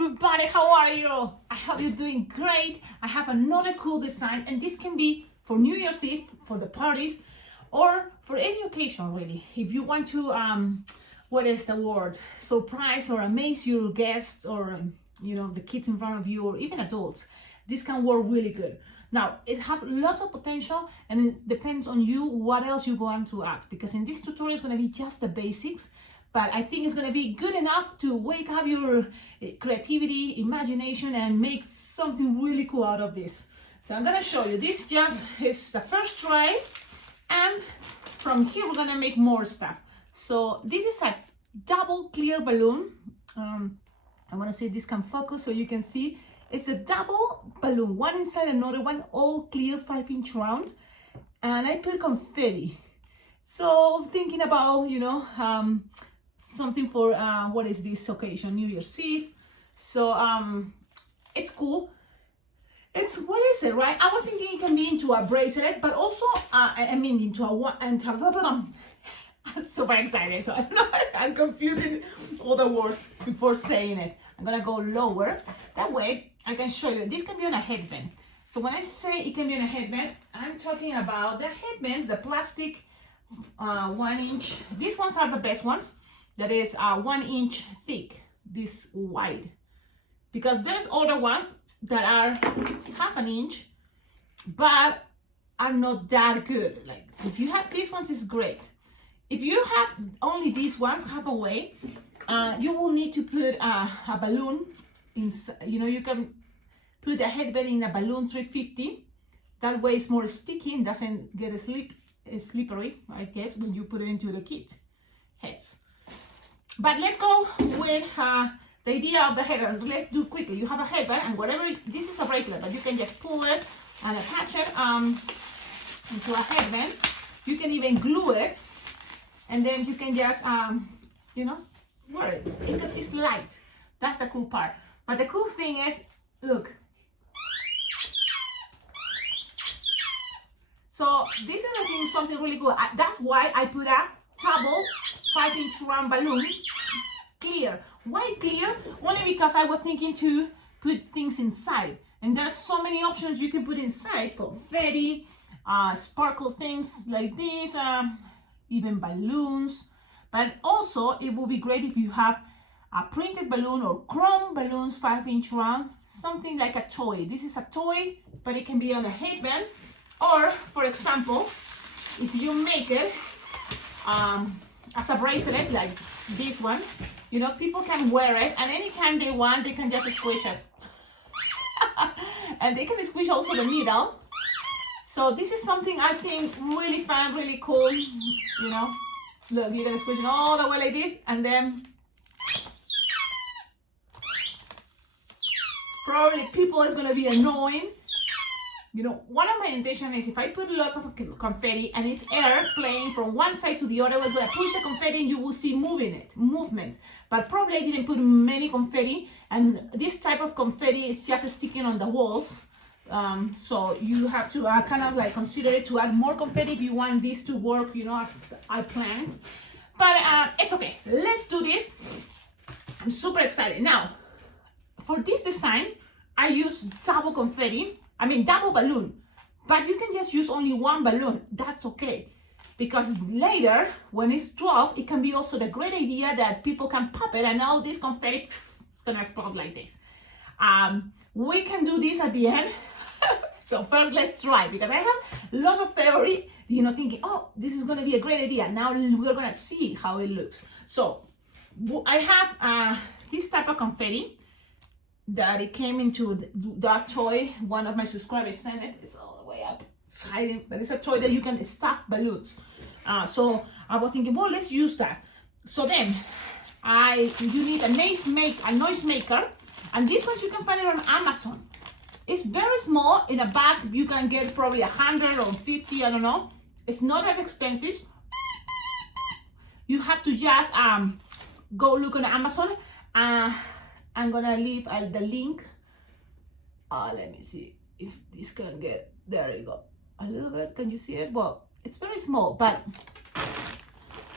everybody, how are you? I hope you're doing great. I have another cool design, and this can be for New Year's Eve, for the parties, or for any occasion really. If you want to, what is the word? Surprise or amaze your guests, or the kids in front of you, or even adults. This can work really good. Now, it has lots of potential, and it depends on you what else you want to add, because in this tutorial it's going to be just the basics, but I think it's going to be good enough to wake up your creativity, imagination, and make something really cool out of this. So I'm going to show you. This just is the first try, and from here we're going to make more stuff. So this is a double clear balloon. I want to see if this can focus so you can see. It's a double balloon, one inside another one, all clear 5-inch round, and I put confetti. So thinking about, something for, what is this occasion, New Year's Eve. So it's cool. It's, what is it, right? I was thinking it can be into a bracelet, but also, into a I'm super excited, so I don't know, I'm confusing all the words before saying it. I'm gonna go lower, that way I can show you. This can be on a headband. So when I say it can be on a headband, I'm talking about the headbands, the plastic 1 inch. These ones are the best ones. That is 1 inch thick, this wide. Because there's other ones that are half an inch, but are not that good. Like, so if you have these ones, it's great. If you have only these ones halfway, you will need to put a balloon in. You can put a headband in a balloon 350. That way it's more sticky and doesn't get slippery, I guess, when you put it into the kit heads. But let's go with the idea of the headband. Let's do quickly. You have a headband, and whatever, this is a bracelet, but you can just pull it and attach it into a headband. You can even glue it, and then you can just, wear it, because it's light. That's the cool part. But the cool thing is, look. So this is something really cool. That's why I put a double 5-inch round balloon, clear. Why clear? Only because I was thinking to put things inside. And there's so many options you can put inside. Confetti, sparkle things like this, even balloons. But also it will be great if you have a printed balloon or chrome balloons 5-inch round, something like a toy. This is a toy, but it can be on a headband. Or, for example, if you make it as a bracelet, like this one, people can wear it, and anytime they want, they can just squish it. And they can squish also the needle. So this is something I think really fun, really cool. Look, you're gonna squish it all the way like this, and then probably people is gonna be annoying. One of my intentions is if I put lots of confetti and it's air playing from one side to the other, I was gonna push the confetti and you will see movement. But probably I didn't put many confetti, and this type of confetti is just sticking on the walls. So you have to kind of like consider it to add more confetti if you want this to work, as I planned. But it's okay. Let's do this. I'm super excited. Now, for this design, I use double balloon. But you can just use only one balloon. That's okay. Because later, when it's 12, it can be also the great idea that people can pop it, and all this confetti is gonna explode like this. We can do this at the end. So first let's try, because I have lots of theory, thinking, oh, this is gonna be a great idea. Now we're gonna see how it looks. So I have this type of confetti that it came into that toy. One of my subscribers sent it. It's all the way up. It's hiding, but it's a toy that you can stuff balloons. So I was thinking, well, let's use that. So then you need a noise maker, and these ones you can find it on Amazon. It's very small. In a bag you can get probably 100 or 50, I don't know. It's not that expensive. You have to just go look on Amazon. I'm gonna leave the link. Let me see if this can get, there you go, a little bit. Can you see it? Well, it's very small, but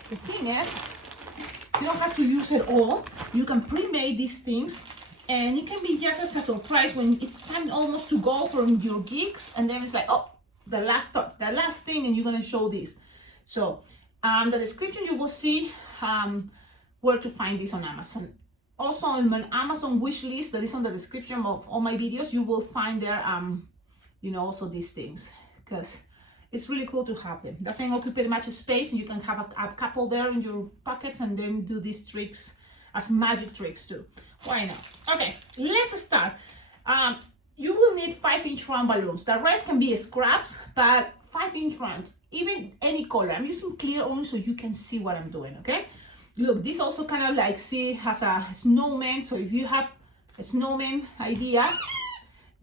the thing is, you don't have to use it all. You can pre-made these things And it can be just as a surprise when it's time almost to go from your gigs, and then it's like, oh, the last thing, and you're gonna show this. So the description you will see where to find this on Amazon. Also on my Amazon wish list that is on the description of all my videos, you will find there you know, also these things, because it's really cool to have them. Doesn't occupy much space, and you can have a couple there in your pockets and then do these tricks as magic tricks too. Why not? Okay, let's start. You will need 5-inch round balloons. The rest can be scraps, but 5-inch round, even any color. I'm using clear only so you can see what I'm doing, okay? Look, this also kind of like, see, has a snowman. So if you have a snowman idea,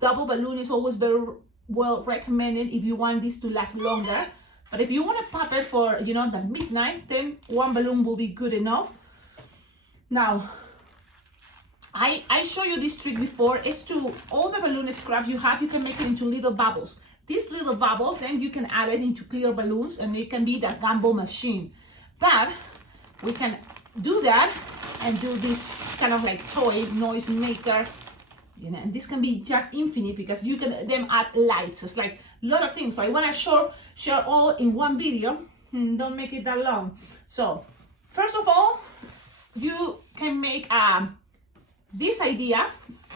double balloon is always very well recommended if you want this to last longer. But if you want a puppet for, you know, the midnight, then 1 balloon will be good enough. Now, I showed you this trick before. It's to all the balloon scraps you have, you can make it into little bubbles. These little bubbles, then you can add it into clear balloons, and it can be the gumball machine. But we can do that and do this kind of like toy noise maker, you know, and this can be just infinite because you can then add lights. It's like a lot of things. So I want to share all in one video. Don't make it that long. So first of all, you can make this idea.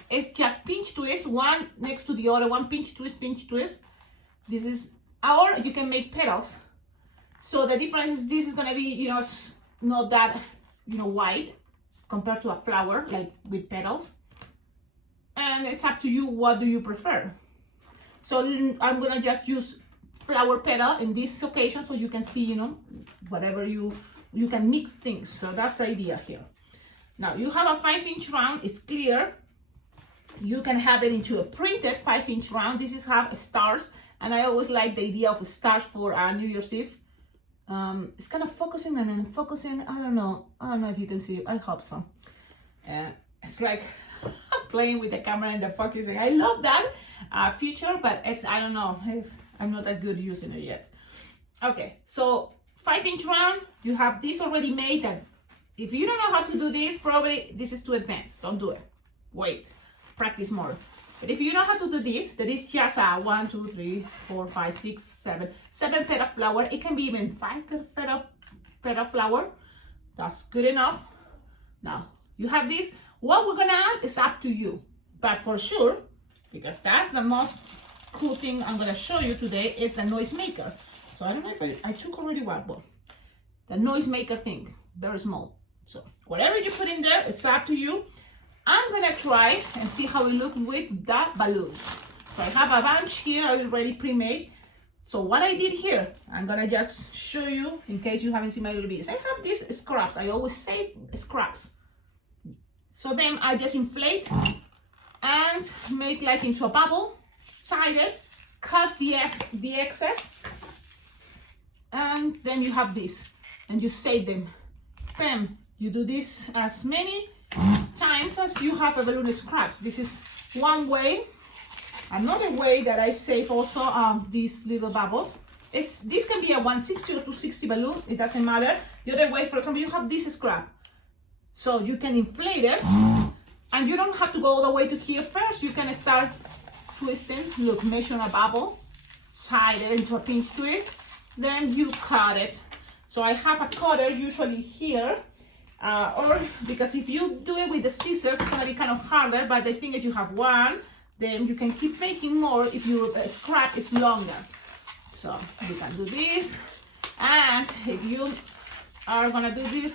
It's just pinch twist, one next to the other, one pinch twist. This is, or you can make petals. So the difference is this is gonna be, you know, not that, you know, wide compared to a flower, like with petals. And it's up to you, what do you prefer? So I'm gonna just use flower petal in this occasion so you can see, you know, whatever you can mix things. So that's the idea here. Now you have a 5-inch round, it's clear. You can have it into a printed 5-inch round. This is have stars, and I always like the idea of stars for New Year's Eve. It's kind of focusing and then focusing. I don't know if you can see. I hope so. It's like playing with the camera and the focusing. I love that feature, but it's, I don't know if I'm not that good using it yet. Okay, so 5-inch round. You have this already made, and if you don't know how to do this, probably this is too advanced. Don't do it. Wait, practice more. But if you know how to do this, that is just a 1, 2, 3, 4, 5, 6, 7 petal flower. It can be even 5 petal flower. That's good enough. Now you have this. What we're gonna add is up to you, but for sure, because that's the most cool thing I'm gonna show you today, is a noise maker. So I don't know if I took already one, but the noise maker thing, very small. So whatever you put in there, it's up to you. I'm gonna try and see how it looks with the balloons. So I have a bunch here already pre-made. So what I did here, I'm gonna just show you in case you haven't seen my little videos. I have these scraps. I always save scraps. So then I just inflate and make like into a bubble, tie it, cut the excess, and then you have this, and you save them. Bam! You do this as many times as you have a balloon scraps. This is one way. Another way that I save also these little bubbles is this can be a 160 or 260 balloon. It doesn't matter. The other way, for example, you have this scrap. So you can inflate it, and you don't have to go all the way to here first. You can start twisting. Look, measure a bubble, tie it into a pinch twist, then you cut it. So I have a cutter usually here, or because if you do it with the scissors, it's gonna be kind of harder, but the thing is you have one, then you can keep making more if your scrap is longer. So you can do this, and if you are gonna do this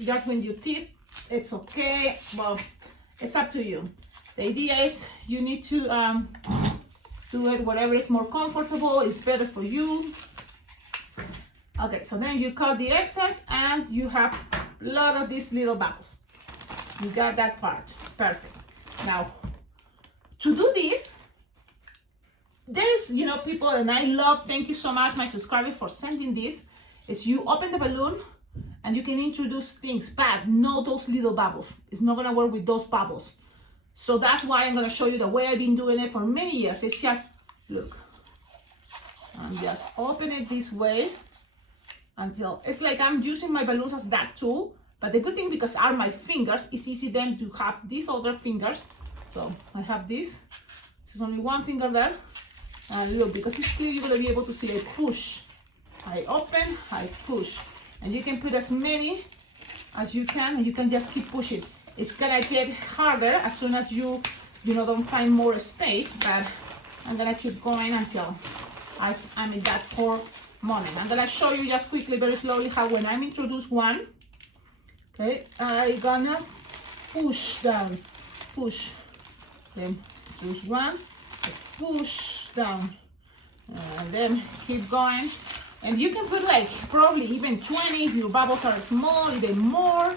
just with your teeth, it's okay. Well, it's up to you. The idea is you need to do it whatever is more comfortable, it's better for you. Okay, so then you cut the excess and you have a lot of these little bubbles. You got that part, perfect. Now, to do this, there's, you know, people, and I love, thank you so much, my subscribers, for sending this, is you open the balloon and you can introduce things, but not those little bubbles. It's not gonna work with those bubbles. So that's why I'm gonna show you the way I've been doing it for many years. It's just, look, and just open it this way until, it's like I'm using my balloons as that tool, but the good thing, because are my fingers, it's easy then to have these other fingers So I have this. There's only one finger there. And look, because it's clear, you're gonna be able to see I push. I open, I push. And you can put as many as you can, and you can just keep pushing. It's gonna get harder as soon as you don't find more space, but I'm gonna keep going until I'm in that core moment. I'm gonna show you just quickly, very slowly, how when I'm introduce one, okay, I'm gonna push down, push, then introduce one, push down, and then keep going. And you can put like probably even 20 if your bubbles are small, even more.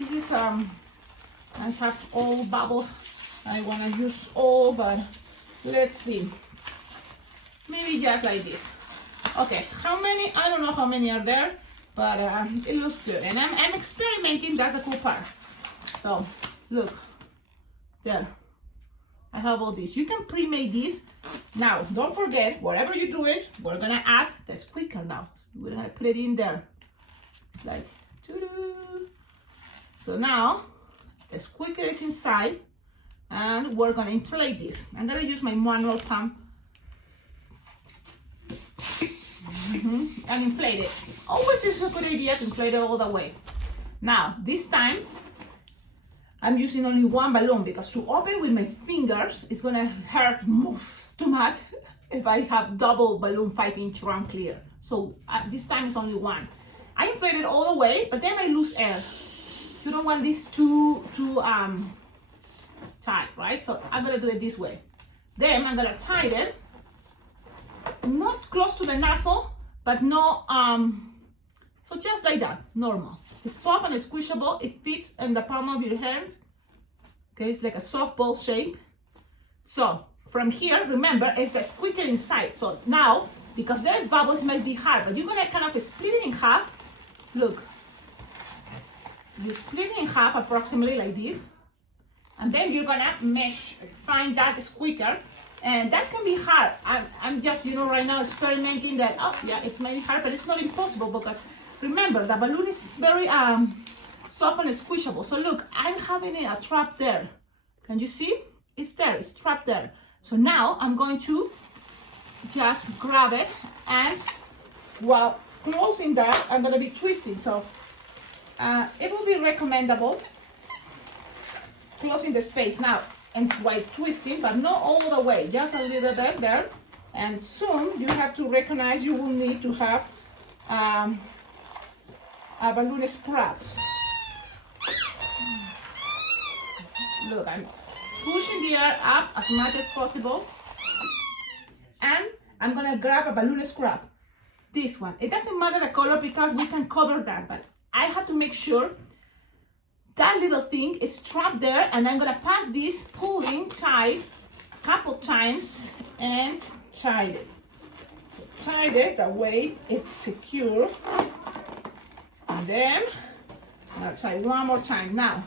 This is I have all bubbles. I want to use all, but let's see. Maybe just like this. Okay, how many? I don't know how many are there, but it looks good. And I'm experimenting. That's the cool part. So look there. I have all these. You can pre-make these. Now, don't forget, whatever you do it, we're gonna add the squeaker now. We're gonna put it in there. It's like, doo-doo. So now, the squeaker is inside, and we're gonna inflate this. I'm gonna use my manual pump and inflate it. Always is a good idea to inflate it all the way. Now, this time, I'm using only one balloon because to open with my fingers, it's gonna hurt too much if I have double balloon 5-inch round clear. So this time it's only one. I inflate it all the way, but then I lose air. You don't want this too tight, right? So I'm gonna do it this way. Then I'm gonna tie it, not close to the nozzle, but no, so just like that, normal. It's soft and squishable. It fits in the palm of your hand. Okay, it's like a softball shape. So from here, remember, it's a squeaker inside. So now, because there's bubbles, it might be hard, but you're gonna kind of split it in half. Look, you split it in half approximately like this, and then you're gonna find that squeaker, and that's gonna be hard. I'm just, right now experimenting that. Oh yeah, it's maybe hard, but it's not impossible because remember, the balloon is very soft and squishable. So look, I'm having a trap there. Can you see? It's there, it's trapped there. So now I'm going to just grab it, and while closing that, I'm gonna be twisting. So it will be recommendable closing the space now and while twisting, but not all the way, just a little bit there. And soon you have to recognize you will need to have balloon scraps. Look, I'm pushing the air up as much as possible, and I'm gonna grab a balloon scrap. This one, it doesn't matter the color because we can cover that, but I have to make sure that little thing is trapped there, and I'm gonna pass this pulling tight a couple times and tie it. So tie it that way it's secure, and then I'll tie one more time now.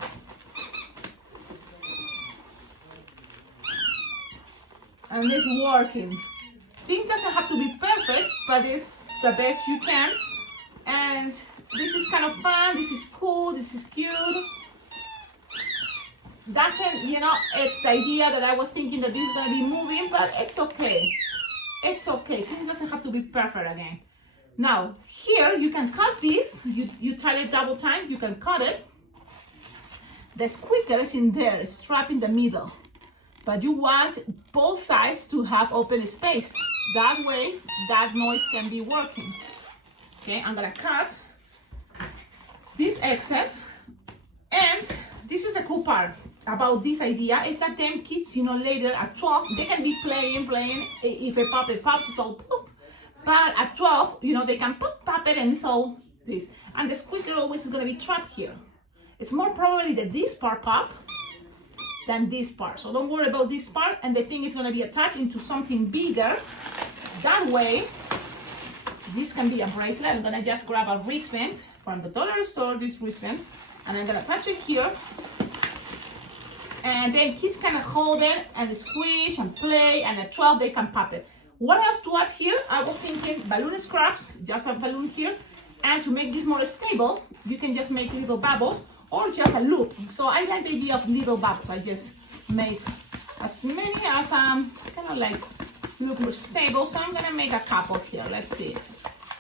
And it's working. Things doesn't have to be perfect, but it's the best you can. And this is kind of fun, this is cool, this is cute. Doesn't, it's the idea that I was thinking that this is gonna be moving, but it's okay. It's okay, things doesn't have to be perfect again. Now, here you can cut this, you tie it double time, you can cut it. The squeaker is in there, it's trapped in the middle. But you want both sides to have open space. That way, that noise can be working. Okay, I'm gonna cut this excess. And this is the cool part about this idea, is that them kids, later at 12, they can be playing. If a puppet pops, it's all poop. But at 12, they can pop it, and it's all this. And the squeaker always is gonna be trapped here. It's more probably that this part pop than this part. So don't worry about this part, and the thing is gonna be attached into something bigger. That way, this can be a bracelet. I'm gonna just grab a wristband from the dollar store, these wristbands, and I'm gonna attach it here. And then kids can hold it and squish and play, and at 12 they can pop it. What else to add here? I was thinking balloon scraps, just a balloon here. And to make this more stable, you can just make little bubbles or just a loop. So I like the idea of little bubbles. I just make as many as kind of like look more stable. So I'm gonna make a couple here. Let's see.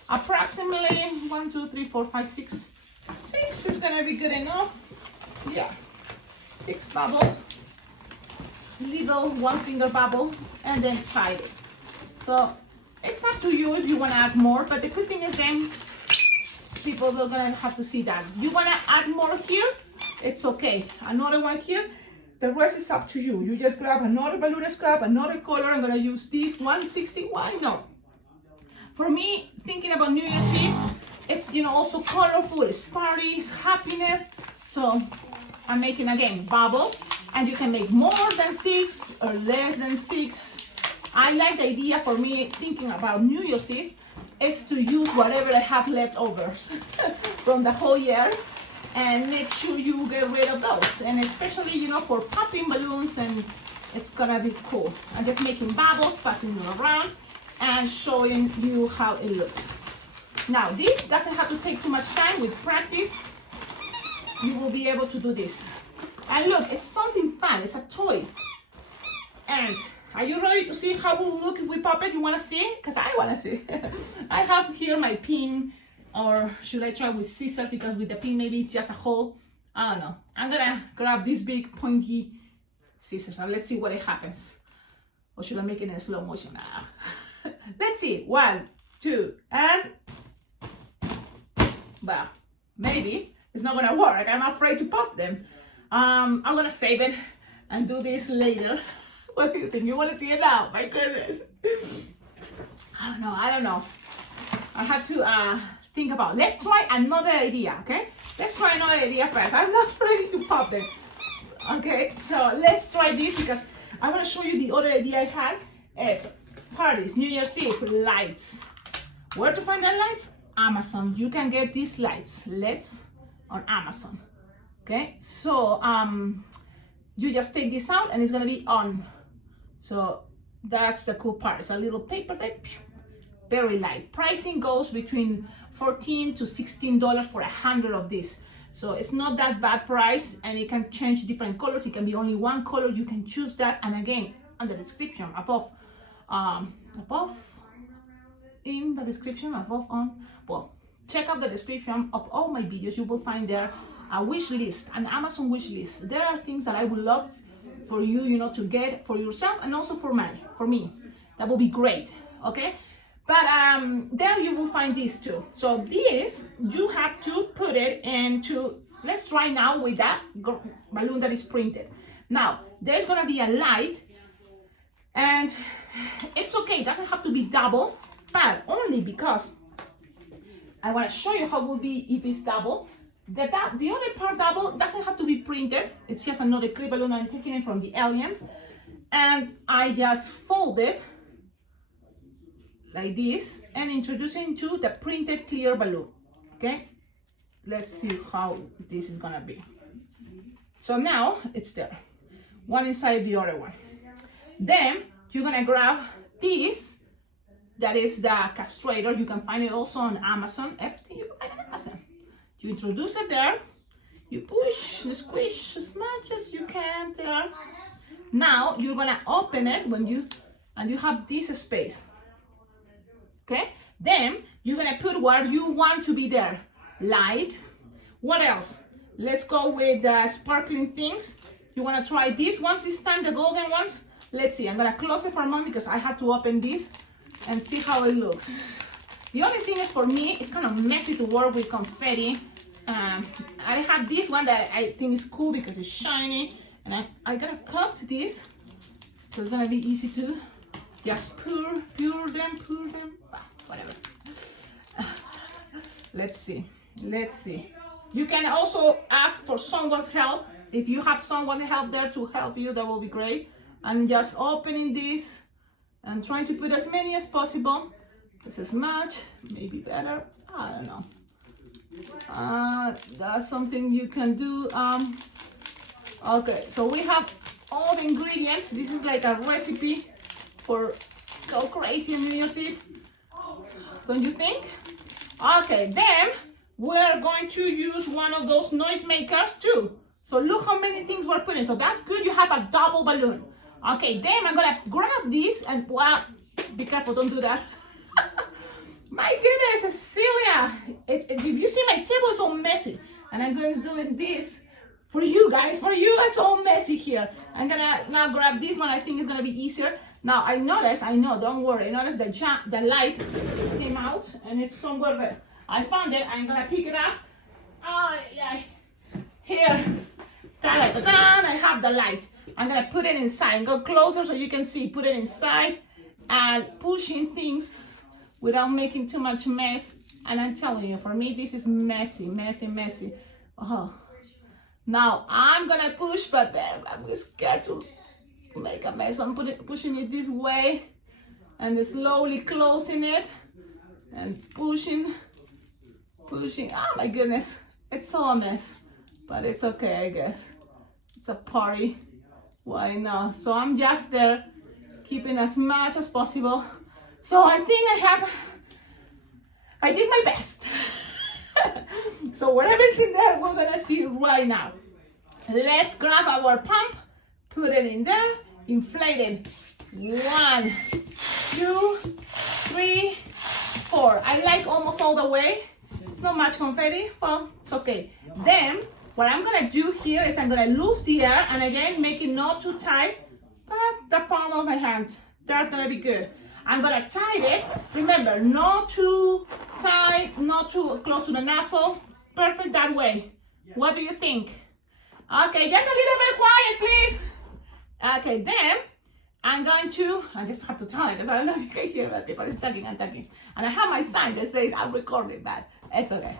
Approximately 1, 2, 3, 4, 5, 6. 6 is gonna be good enough. Yeah, 6 bubbles. Little 1 finger bubble, and then tie it. So it's up to you if you want to add more, but the good thing is then people are gonna have to see that. You want to add more here, it's okay. Another one here, the rest is up to you. You just grab another balloon scrap, another color. I'm gonna use this 160. Why not? For me, thinking about New Year's Eve, it's, you know, also colorful, it's parties, happiness. So I'm making again bubbles, and you can make more than 6 or less than 6. I like the idea, for me, thinking about New Year's Eve, is to use whatever I have leftovers from the whole year and make sure you get rid of those. And especially, you know, for popping balloons, and it's gonna be cool. I'm just making bubbles, passing them around, and showing you how it looks. Now, this doesn't have to take too much time. With practice, you will be able to do this. And look, it's something fun, it's a toy. And are you ready to see how it will look if we pop it? You wanna see? Because I wanna see. I have here my pin, or should I try with scissors? Because with the pin maybe it's just a hole. I don't know. I'm gonna grab this big pointy scissors and let's see what happens. Or should I make it in slow motion? Let's see. 1, 2, and well, maybe it's not gonna work. I'm afraid to pop them. I'm gonna save it and do this later. What do you think? You want to see it now? My goodness. I don't know. I have to think about. Let's try another idea, okay? Let's try another idea first. I'm not ready to pop it. Okay, so let's try this because I want to show you the other idea I had. It's parties, New Year's Eve, lights. Where to find the lights? Amazon. You can get these lights, LEDs, on Amazon. Okay, so you just take this out and it's gonna be on. So that's the cool part. It's a little paper tape, very light. Pricing goes between $14 to $16 for 100 of this. So it's not that bad price, and it can change different colors. It can be only one color. You can choose that. And again, on the description above, in the description above on, well, check out the description of all my videos. You will find there a wish list, an Amazon wish list. There are things that I would love for you, you know, to get for yourself and also for me. That would be great, okay? But there you will find these too. So this, you have to put it into, let's try now with that balloon that is printed. Now, there's gonna be a light, and it's okay, it doesn't have to be double, but only because I wanna show you how it will be if it's double. The other part double doesn't have to be printed. It's just another clear balloon. I'm taking it from the aliens, and I just fold it like this and introduce it into the printed clear balloon. Okay, let's see how this is gonna be. So now it's there, one inside the other one. Then you're gonna grab this, that is the castrator. You can find it also on Amazon. Everything you can find on Amazon. You introduce it there, you push, you squish as much as you can there. Now you're gonna open it and you have this space. Okay? Then you're gonna put what you want to be there. Light. What else? Let's go with the sparkling things. You wanna try these ones this time, the golden ones? Let's see, I'm gonna close it for a moment because I have to open this and see how it looks. The only thing is, for me, it's kind of messy to work with confetti. I have this one that I think is cool because it's shiny, and I'm gonna cut this, so it's gonna be easy to just pour them, whatever. Let's see. You can also ask for someone's help. If you have someone help there to help you, that will be great. And just opening this and trying to put as many as possible. This is much, maybe better, I don't know. That's something you can do. Okay, so we have all the ingredients. This is like a recipe for go crazy on New Year's Eve, don't you think? Okay, then we're going to use one of those noise makers too. So look how many things we're putting. So that's good, you have a double balloon. Okay, then I'm gonna grab this and wow, be careful, don't do that. My goodness, Cecilia, if you see my table is all messy, and I'm going to do this for you guys. For you, it's all messy here. I'm gonna now grab this one. I think it's gonna be easier. Now I know, don't worry. I noticed the light came out and it's somewhere there. I found it. I'm gonna pick it up. Oh yeah, here. Ta-da-da-da, I have the light. I'm gonna put it inside. Go closer so you can see. Put it inside and pushing things without making too much mess. And I'm telling you, for me, this is messy, messy, messy. Oh. Now I'm gonna push, but I'm scared to make a mess. I'm pushing it this way and slowly closing it and pushing. Oh my goodness, it's all a mess, but it's okay, I guess. It's a party, why not? So I'm just there keeping as much as possible. So I think I did my best. So whatever's in there, we're gonna see right now. Let's grab our pump, put it in there, inflate it. 1, 2, 3, 4. I like almost all the way. It's not much confetti, well, it's okay. Then what I'm gonna do here is I'm gonna lose the air, and again, make it not too tight, but the palm of my hand. That's gonna be good. I'm gonna tie it. Remember, not too tight, not too close to the nozzle. Perfect that way. What do you think? Okay, just a little bit quiet, please. Okay, then I just have to tie it because I don't know if you can hear that people is talking and talking. And I have my sign that says I'm recording, but it's okay.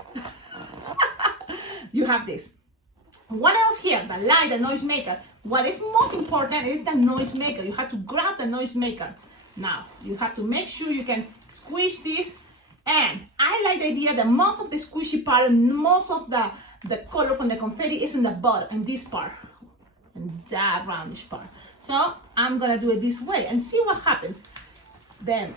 You have this. What else here? The light, the noise maker. What is most important is the noise maker. You have to grab the noise maker. Now, you have to make sure you can squish this. And I like the idea that most of the squishy part and most of the color from the confetti is in the bottom, in this part, and that roundish part. So I'm gonna do it this way and see what happens. Then,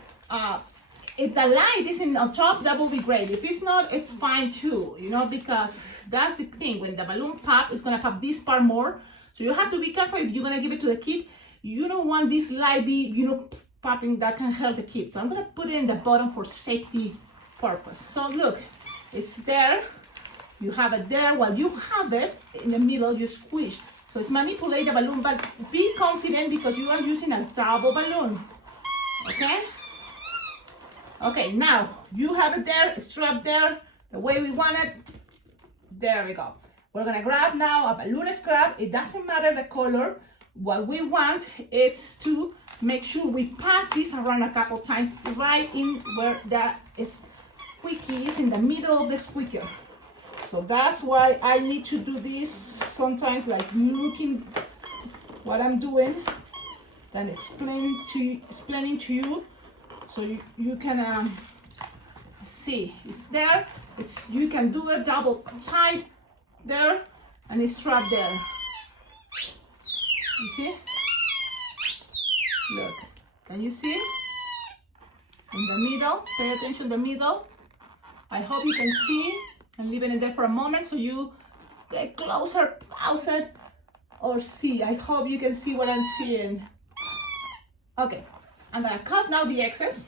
if the light is on top, that will be great. If it's not, it's fine too, you know, because that's the thing. When the balloon pop, it's gonna pop this part more. So you have to be careful if you're gonna give it to the kid. You don't want this light be, you know, popping, that can hurt the kid. So I'm gonna put it in the bottom for safety purpose. So look, it's there. You have it there. While you have it in the middle, you squish. So it's manipulate the balloon, but be confident because you are using a double balloon. Okay? Okay, now you have it there, strapped there, the way we want it. There we go. We're gonna grab now a balloon scrap. It doesn't matter the color. What we want is to make sure we pass this around a couple times right in where that is squeaky is, in the middle of the squeaker. So that's why I need to do this sometimes, like looking what I'm doing, then explaining to you, so you can see it's there. You can do a double tight there, and it's trapped there. You see? Look, can you see? In the middle, pay attention to the middle. I hope you can see, and leave it in there for a moment so you get closer, pause it, or see. I hope you can see what I'm seeing. Okay, I'm gonna cut now the excess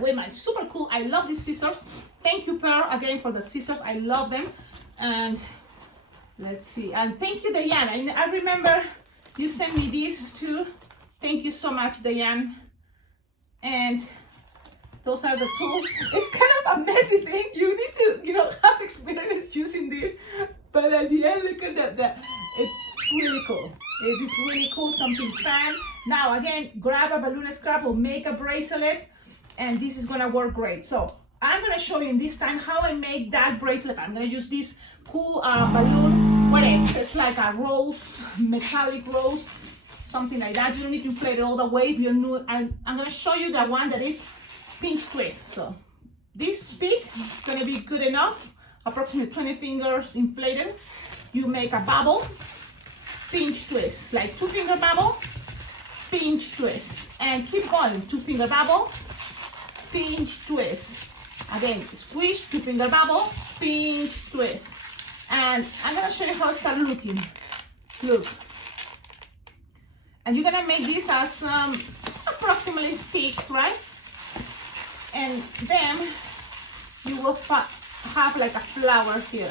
with my super cool, I love these scissors. Thank you, Pearl, again for the scissors. I love them. And let's see. And thank you, Diane. I remember you sent me these too. Thank you so much, Diane. And those are the tools. It's kind of a messy thing. You need to, you know, have experience using this. But at the end, look at that. It's really cool. It is really cool, something fun. Now, again, grab a balloon scrap or make a bracelet, and this is gonna work great. So I'm gonna show you in this time how I make that bracelet. I'm gonna use this cool balloon. What is it? It's like a rose, metallic rose, something like that. You don't need to inflate it all the way. If you're new, I'm gonna show you the one that is pinch twist. So this peak is gonna be good enough. Approximately 20 fingers inflated. You make a bubble, pinch twist, like 2-finger bubble, pinch twist, and keep going. 2-finger bubble, pinch twist. Again, squish, 2-finger bubble, pinch twist. And I'm gonna show you how it starts looking. Look. And you're gonna make this as approximately 6, right? And then you will have like a flower here.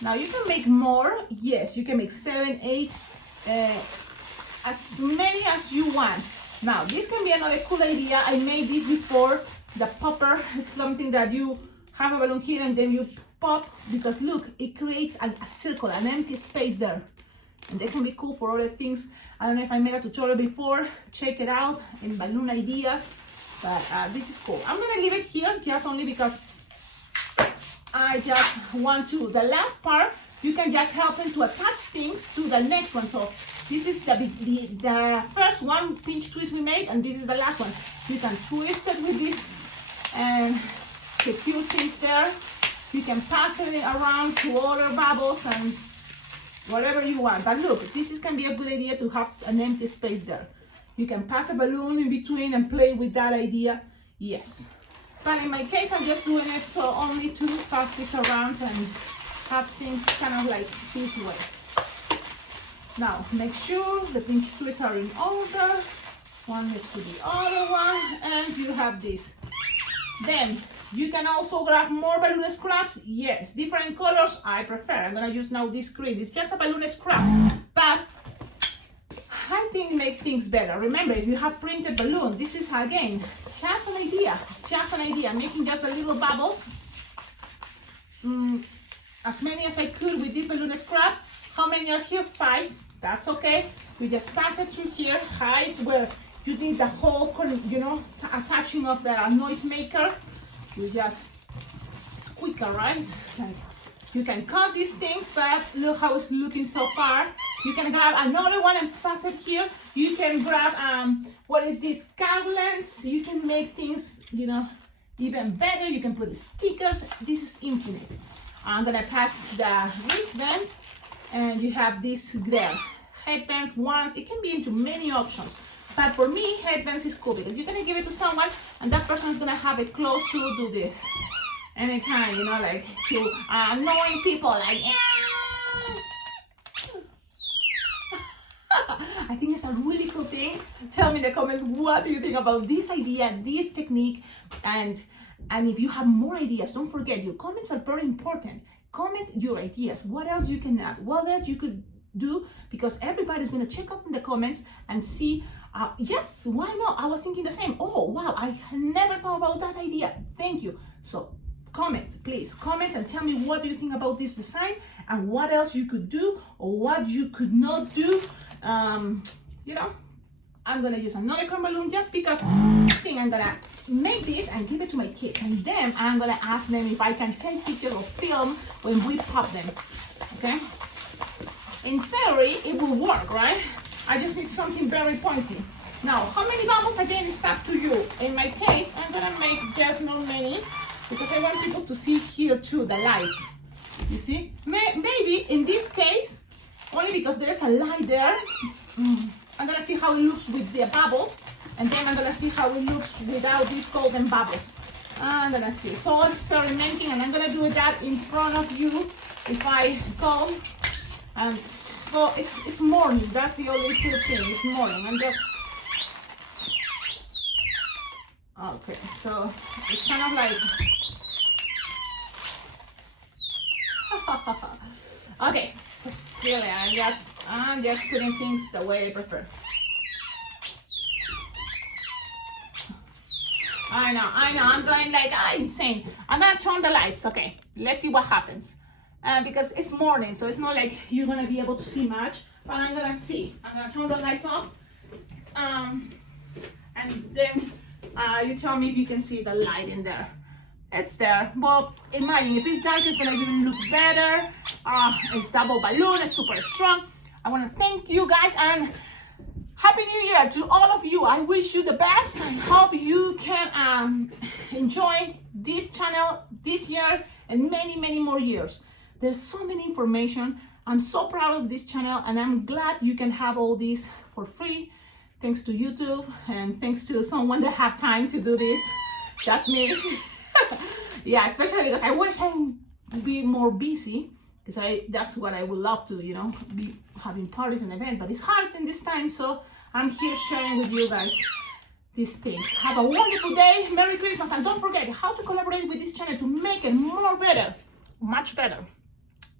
Now you can make more. Yes, you can make 7, 8, as many as you want. Now this can be another cool idea. I made this before. The popper is something that you have a balloon here and then you pop, because look, it creates a circle, an empty space there. And they can be cool for other things. I don't know if I made a tutorial before. Check it out in balloon ideas. But this is cool. I'm gonna leave it here just only because I just want to. The last part, you can just help them to attach things to the next one. So this is the first one, pinch twist we made, and this is the last one. You can twist it with this and secure things there. You can pass it around to other bubbles and whatever you want. But look, can be a good idea to have an empty space there. You can pass a balloon in between and play with that idea. Yes. But in my case, I'm just doing it so only to pass this around and have things kind of like this way. Now, make sure the pinch twists are in order, one next to the other one, and you have this. Then, you can also grab more balloon scraps. Yes, different colors, I prefer. I'm gonna use now this green. It's just a balloon scrap, but I think it makes things better. Remember, if you have printed balloon, this is again, just an idea, making just a little bubbles. As many as I could with this balloon scrap. How many are here? 5, that's okay. We just pass it through here, hide where you did the whole, attaching of the noise maker. You just squeak, right? Like, you can cut these things, but look how it's looking so far. You can grab another one and pass it here. You can grab, what is this, garlands. You can make things, even better. You can put stickers. This is infinite. I'm gonna pass the wristband, and you have this there. Headbands, wands, it can be into many options. But for me, headbands is cool because you're gonna give it to someone and that person is gonna have a clothes to do this. Anytime, like to annoying people, like, yeah. I think it's a really cool thing. Tell me in the comments, what do you think about this idea, this technique, and if you have more ideas, don't forget, your comments are very important. Comment your ideas. What else you can add? What else you could do? Because everybody's gonna check up in the comments and see, yes, why not? I was thinking the same. Oh, wow, I never thought about that idea. Thank you. So comment, please, comment and tell me what do you think about this design and what else you could do or what you could not do. I'm gonna use another crumb balloon just because I think I'm gonna make this and give it to my kids, and then I'm gonna ask them if I can take pictures or film when we pop them. Okay, in theory it will work, right? I just need something very pointy. Now, how many bubbles? Again, it's up to you. In my case, I'm gonna make just not many because I want people to see here too the lights. You see, maybe in this case, only because there's a light there. I'm gonna see how it looks with the bubbles, and then I'm gonna see how it looks without these golden bubbles. I'm gonna see. So experimenting, and I'm gonna do that in front of you if I go. And so it's morning. That's the only two thing. It's morning. I'm just okay. So it's kind of like okay, Cecilia. I'm just putting things the way I prefer. I know, I'm going like insane. I'm gonna turn the lights, okay? Let's see what happens. Because it's morning, so it's not like you're gonna be able to see much, but I'm gonna see. I'm gonna turn the lights off. And then you tell me if you can see the light in there. It's there. Well, imagine if it's dark, it's gonna even look better. It's double balloon, it's super strong. I want to thank you guys and Happy New Year to all of you. I wish you the best. I hope you can enjoy this channel this year and many, many more years. There's so many information. I'm so proud of this channel and I'm glad you can have all this for free. Thanks to YouTube and thanks to someone that have time to do this. That's me. Yeah, especially because I wish I would be more busy. Because that's what I would love to, be having parties and events, but it's hard in this time, so I'm here sharing with you guys these things. Have a wonderful day, Merry Christmas, and don't forget how to collaborate with this channel to make it more better, much better.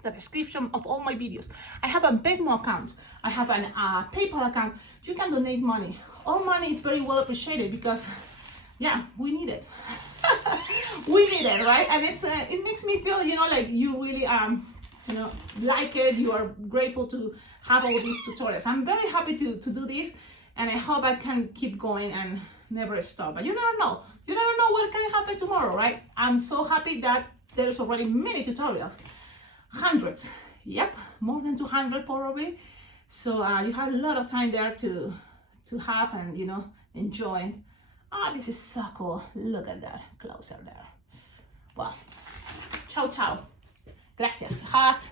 The description of all my videos. I have a Venmo account. I have an PayPal account. You can donate money. All money is very well appreciated because, yeah, we need it. We need it, right? And it makes me feel, you know, like you really like it. You are grateful to have all these tutorials. I'm very happy to do this, and I hope I can keep going and never stop. But you never know. You never know what can happen tomorrow, right? I'm so happy that there's already many tutorials. Hundreds, yep, more than 200 probably. So you have a lot of time there to have and, you know, enjoy. This is so cool. Look at that closer there. Well, ciao, ciao. Gracias.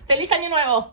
Feliz Año Nuevo.